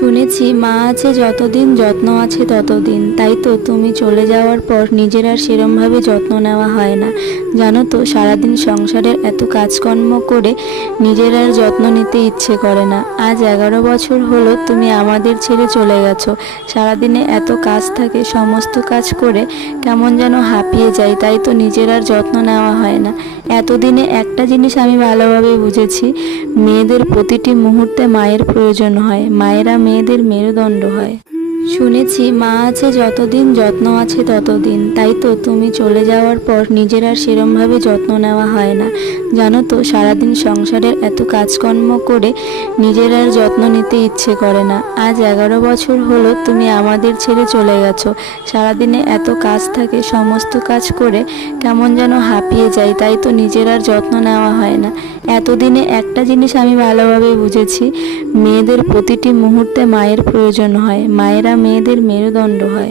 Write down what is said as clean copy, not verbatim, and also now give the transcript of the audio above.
শুনেছি মা আছে যতদিন যত্ন আছে ততদিন। তাই তো তুমি চলে যাওয়ার পর নিজের আর সেরমভাবে যত্ন নেওয়া হয় না। জানো তো, সারাদিন সংসারের এত কাজকর্ম করে নিজের আর যত্ন নিতে ইচ্ছে করে না। আজ 11 বছর হলো তুমি আমাদের ছেড়ে চলে গেছো। সারাদিনে এত কাজ থাকে, সমস্ত কাজ করে কেমন যেন হাঁপিয়ে যাই। তাই তো নিজের আর যত্ন নেওয়া হয় না। এতদিনে একটা জিনিস আমি ভালোভাবে বুঝেছি, মেয়েদের প্রতিটি মুহূর্তে মায়ের প্রয়োজন হয়। মায়েরা মেয়েদের মেরুদণ্ড হয়। শুনেছি মা আছে যতদিন যত্ন আছে ততদিন। তাই তো তুমি চলে যাওয়ার পর নিজের আর সেরমভাবে যত্ন নেওয়া হয় না। জানো তো, সারাদিন সংসারের এত কাজকর্ম করে নিজের আর যত্ন নিতে ইচ্ছে করে না। আজ 11 বছর হলো তুমি আমাদের ছেড়ে চলে গেছো। সারাদিনে এত কাজ থাকে, সমস্ত কাজ করে কেমন যেন হাঁপিয়ে যাই। তাই তো নিজের আর যত্ন নেওয়া হয় না। এতদিনে একটা জিনিস আমি ভালোভাবে বুঝেছি, মেয়েদের প্রতিটি মুহূর্তে মায়ের প্রয়োজন হয়। মায়েরা মেয়েদের মেরুদণ্ড হয়।